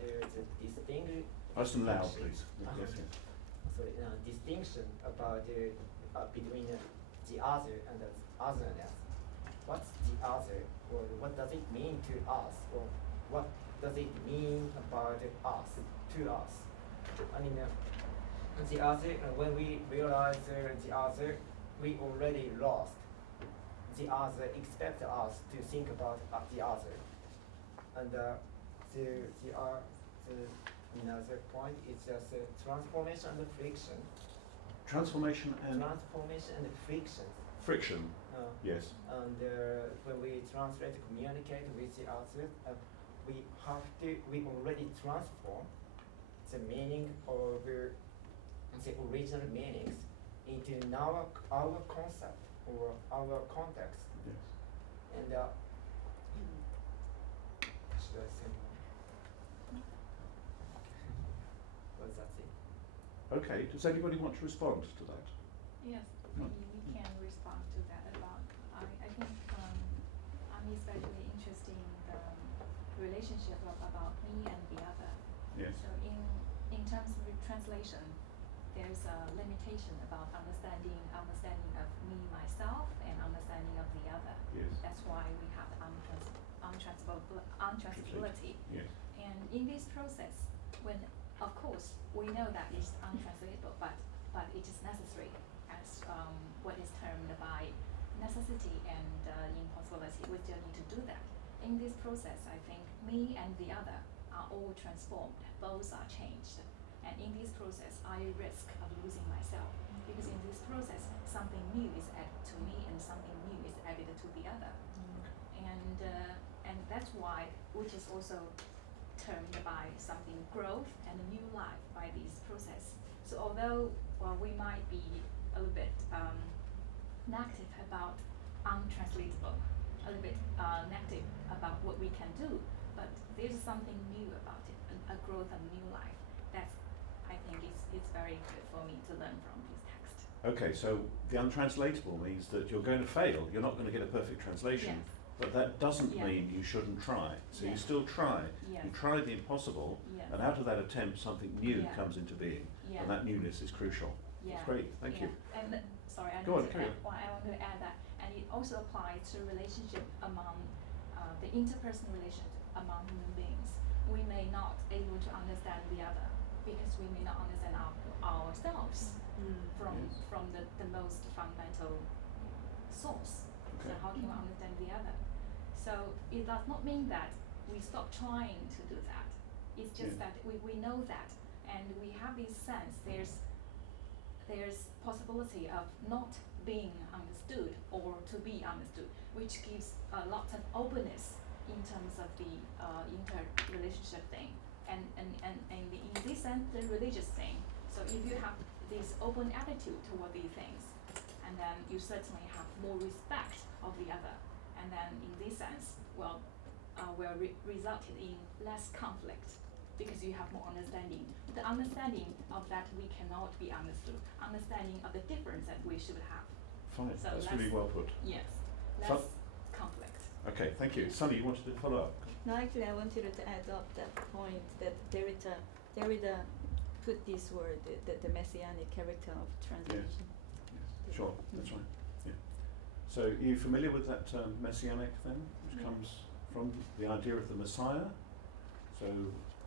the distinction. Ask them loud, please. Yes, yes. Sorry, distinction about between the other and the otherness. What's the other, or what does it mean to us, or what does it mean about us, to us? I mean, the other, when we realize the other, we already lost. The other expect us to think about the other, and the another point is just transformation and friction. Transformation and Transformation and friction. friction. Yes. And when we translate, communicate with the other, we already transform the meaning of the original meanings into our concept or our context. Yes. And should I say more? Well, that's it. Okay. Does anybody want to respond to that? Yes, maybe we can respond to that about. I think I'm especially interested in the relationship about me and the other. Yes. So in terms of translation, there's a limitation about understanding of me, myself, and understanding of the other. Yes. That's why we have untranslatability. Yes. And in this process, when of course we know that it's untranslatable, but it is necessary as what is termed by necessity and impossibility. We still need to do that. In this process, I think me and the other are all transformed. Both are changed. And in this process, I risk of losing myself, because in this process, something new is added to me and something new is added to the other. And that's why, which is also termed by something growth and a new life by this process. So although we might be a little bit negative about untranslatable, a little bit negative about what we can do, but there's something new about it, a growth and new life. That's, I think, it's very good for me to learn from this text. Okay, so the untranslatable means that you're going to fail. You're not going to get a perfect translation. Yes. But that doesn't Yeah. mean you shouldn't try. So you Yes. still try. Yes. You try the impossible, Yes. and out of that attempt, something new Yeah. comes into being. Yeah. And that newness is crucial. Yeah. That's great. Thank Yeah. you. And sorry, I Go on, need to carry add, well, I want to add that, and it also applies to relationship among the interpersonal relationship among human beings. We may not able to understand the other because we may not understand ourselves from Yes. the most fundamental source. So Okay. how can we understand the other? So it does not mean that we stop trying to do that. It's just Yeah. that we know that, and we have this sense there's possibility of not being understood or to be understood, which gives a lot of openness in terms of the interrelationship thing, and in this sense the religious thing. So if you have this open attitude toward these things, and then you certainly have more respect of the other, and then in this sense, will resulted in less conflict, because you have more understanding. The understanding of that we cannot be understood, understanding of the difference that we should have. Fine. So That's really let's- well put. Yes, less So- conflict. Okay, thank you. Sunny, you wanted to follow up? No, actually, I wanted to add up that point that Derrida put this word, the messianic character of translation. Yes. Sure, that's right. Yeah. So, are you familiar with that term messianic then, which Yeah. comes from the idea of the Messiah? So,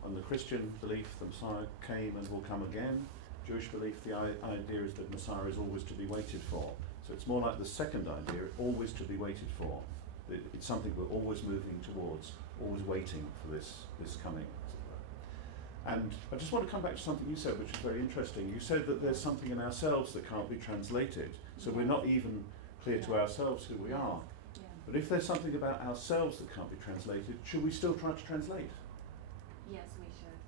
on the Christian belief, the Messiah came and will come again. Jewish belief, the idea is that Messiah is always to be waited for. So it's more like the second idea, always to be waited for. It's something we're always moving towards, always waiting for this coming. And I just want to come back to something you said, which is very interesting. You said that there's something in ourselves that can't be translated. So we're not even clear to Yeah. ourselves who we are. Yeah. But if there's something about ourselves that can't be translated, should we still try to translate? Yes, we should.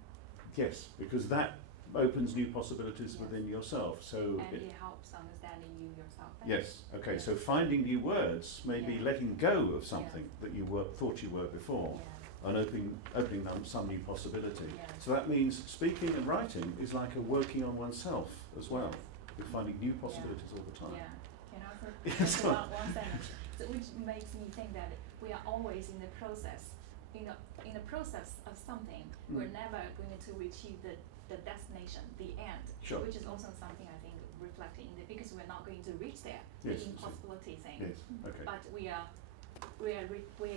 Yes, because that opens new possibilities Yes. within yourself. So And it helps understanding you yourself better. yes, okay. Yeah. So finding new words may be Yeah. letting go of something that you thought you were before, Yeah. and opening them some new possibility. Yeah. So that means speaking and writing is like a working on oneself as well. You're finding new possibilities all the time. Yeah. Can I Yes, also one sentence? So which makes me think that we are always in the process in the process of something, we're never going to achieve the destination, the end, Sure. which is also something I think reflecting in the, because we're not going to reach there, Yes, the impossibility thing. Yes, okay. But we are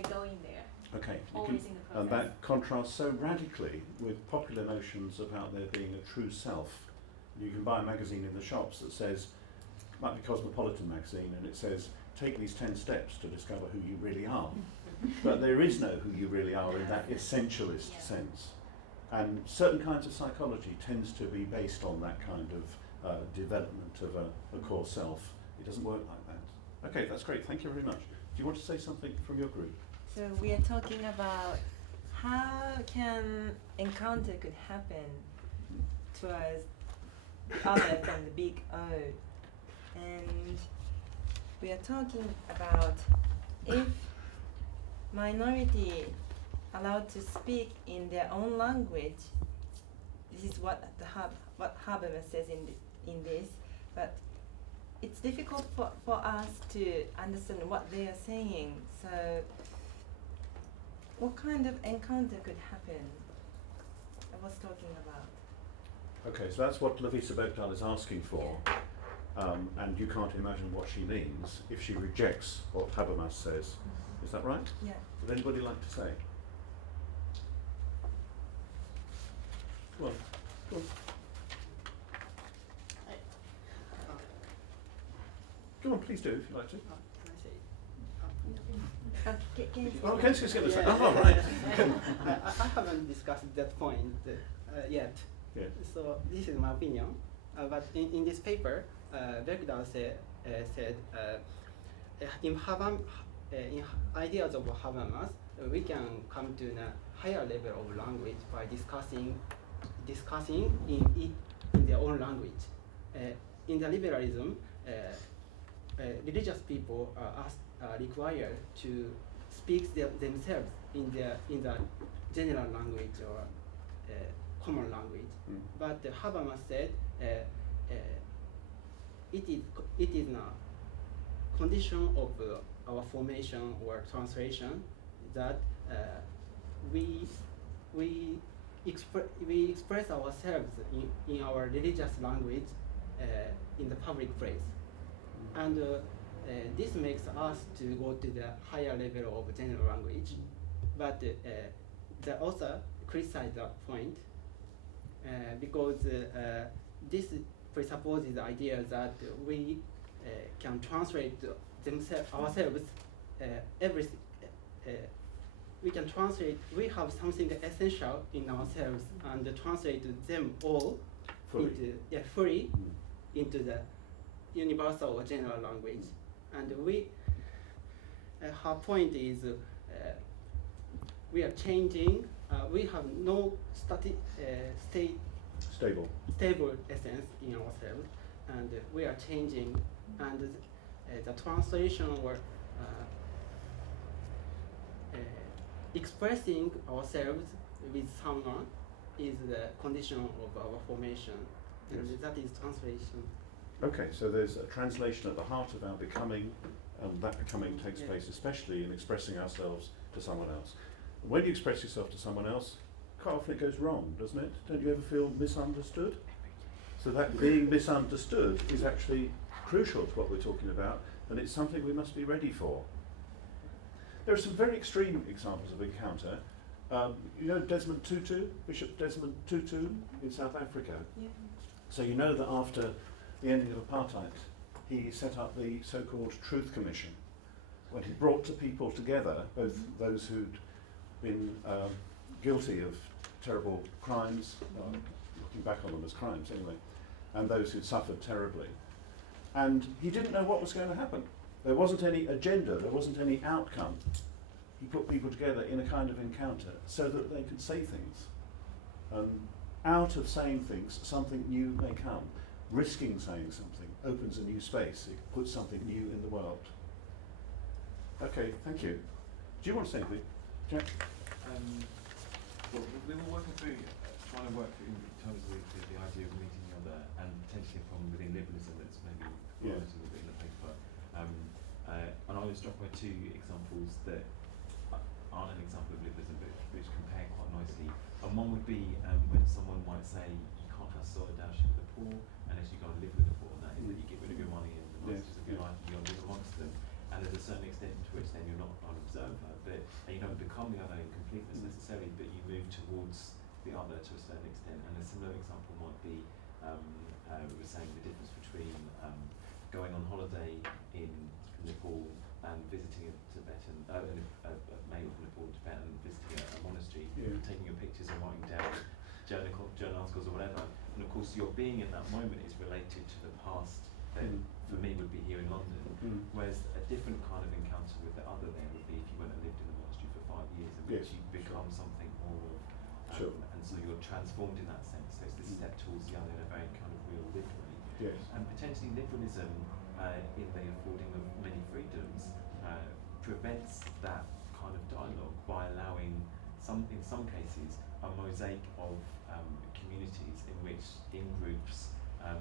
going there. Okay, Always in the process. and that contrasts so radically with popular notions about there being a true self. You can buy a magazine in the shops that says, might be Cosmopolitan magazine, and it says, take these 10 steps to discover who you really are. But there is no who you really are in that essentialist sense. And certain kinds of psychology tends to be based on that kind of development of a core self. It doesn't work like that. Okay, that's great, thank you very much. Do you want to say something from your group? So we are talking about how can encounter could happen towards the other from the big O. And we are talking about if minority allowed to speak in their own language, this is what Habermas says in this, but it's difficult for us to understand what they are saying. So what kind of encounter could happen? I was talking about. Okay, so that's what Lovisa Bergdahl is asking for, and you can't imagine what she means if she rejects what Habermas says. Is that right? Yeah. Would anybody like to say? Go on. Go on. Go on, please do if you'd like to. Can you Oh, Ken's going to say. Yeah. Oh, right. I haven't discussed that point yet. Yeah. So this is my opinion. But in this paper, Bergdahl said in ideas of Habermas, we can come to a higher level of language by discussing in their own language. In the liberalism, religious people are required to speak themselves in the general language or common language. But Habermas said it is a condition of our formation or translation that we express ourselves in our religious language in the public place, and this makes us to go to the higher level of general language. But the author criticized that point because this presupposes the idea that we can translate ourselves everything. We can translate. We have something essential in ourselves and translate them all fully into the universal or general language. And her point is we are changing. We have no stable essence in ourselves, and we are changing. And the translation or expressing ourselves with someone is the condition of our formation, and that is translation. Okay, so there's a translation at the heart of our becoming, and that becoming takes place especially in expressing ourselves to someone else. When you express yourself to someone else, quite often it goes wrong, doesn't it? Don't you ever feel misunderstood? So that being misunderstood is actually crucial to what we're talking about, and it's something we must be ready for. There are some very extreme examples of encounter. You know Desmond Tutu, Bishop Desmond Tutu in South Africa? Yeah. So you know that after the ending of apartheid, he set up the so-called Truth Commission, when he brought the people together, both those who'd been guilty of terrible crimes, looking back on them as crimes anyway, and those who'd suffered terribly. And he didn't know what was going to happen. There wasn't any agenda, there wasn't any outcome. He put people together in a kind of encounter so that they could say things. Out of saying things, something new may come. Risking saying something opens a new space. It puts something new in the world. Okay, thank you. Do you want to say anything, Jack? Well, we were working through, trying to work in terms of the idea of meeting the other, and potentially a problem within liberalism that's maybe related a bit in the paper. And I was struck by two examples that aren't an example of liberalism, but which compare quite nicely. And one would be when someone might say you can't have solidarity with the poor unless you go and live with the poor, and that is that you get rid of your money and the masters of your life and you go and live amongst them. And there's a certain extent to which then you're not an observer, but and you don't become the other in completeness necessarily, but you move towards the other to a certain extent. And a similar example might be we were saying the difference between going on holiday in Nepal and visiting a Tibetan, a mate of Nepal, Tibet, and visiting a monastery, taking your pictures and writing down journal articles or whatever. And of course, your being in that moment is related to the past that for me would be here in London. Whereas a different kind of encounter with the other there would be if you went and lived in the monastery for 5 years, in which you become something more. And so you're transformed in that sense. So it's this step towards the other in a very kind of real lived way. And potentially liberalism, in the affording of many freedoms, prevents that kind of dialogue by allowing in some cases, a mosaic of communities in which in-groups are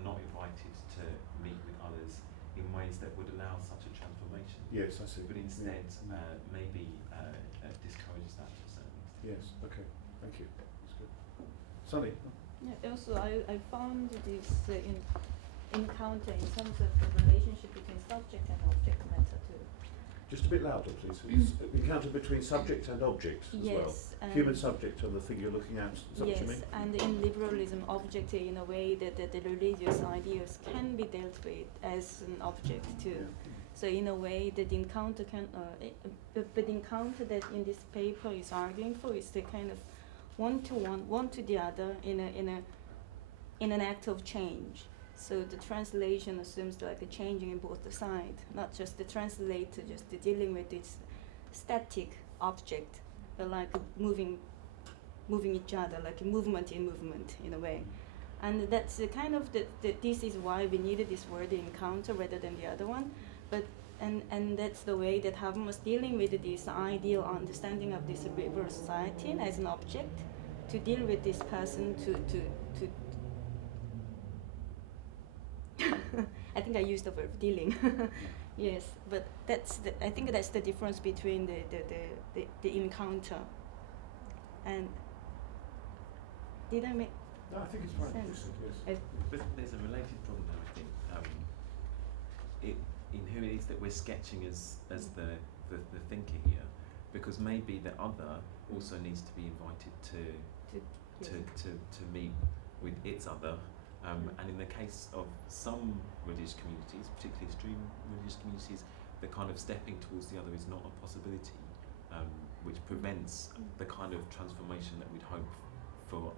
not invited to meet with others in ways that would allow such a transformation. Yes, I see. But instead, maybe discourages that to a certain extent. Yes, okay, thank you. That's good. Sunny? Yeah, also, I found this encounter in terms of the relationship between subject and object matter too. Just a bit louder, please. It's encounter between subject and object as well. Human subject and the thing you're looking at, is that what you mean? Yes, and in liberalism, object in a way that the religious ideas can be dealt with as an object too. So in a way, that encounter can, but encounter that in this paper is arguing for is the kind of one to the other in an act of change. So the translation assumes like a changing in both the sides, not just the translator just dealing with its static object, but like moving each other, like a movement in a way. And that's the kind of this is why we needed this word encounter rather than the other one. But and that's the way that Habermas was dealing with this ideal understanding of this liberal society as an object, to deal with this person to I think I used the verb dealing. Yes, but I think that's the difference between the encounter. And did I make No, I think it's fine. sense? Yes. But there's a related problem there, I think, in who it is that we're sketching as the thinker here, because maybe the other also needs to be invited to meet with its other. And in the case of some religious communities, particularly extreme religious communities, the kind of stepping towards the other is not a possibility, which prevents the kind of transformation that we'd hope for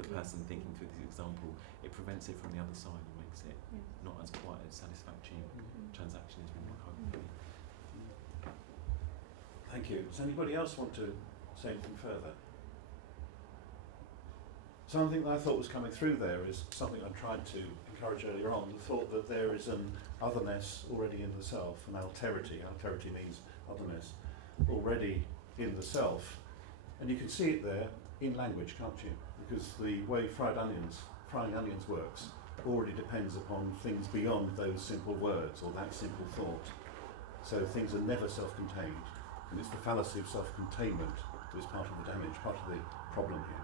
the person thinking through this example. It prevents it from the other side and makes it not as quite a satisfactory transaction as we might hope it would be. Thank you. Does anybody else want to say anything further? Something that I thought was coming through there is something I tried to encourage earlier on, the thought that there is an otherness already in the self, an alterity. Alterity means otherness, already in the self. And you can see it there in language, can't you? Because the way frying onions works already depends upon things beyond those simple words or that simple thought. So things are never self-contained. And it's the fallacy of self-containment that is part of the damage, part of the problem here.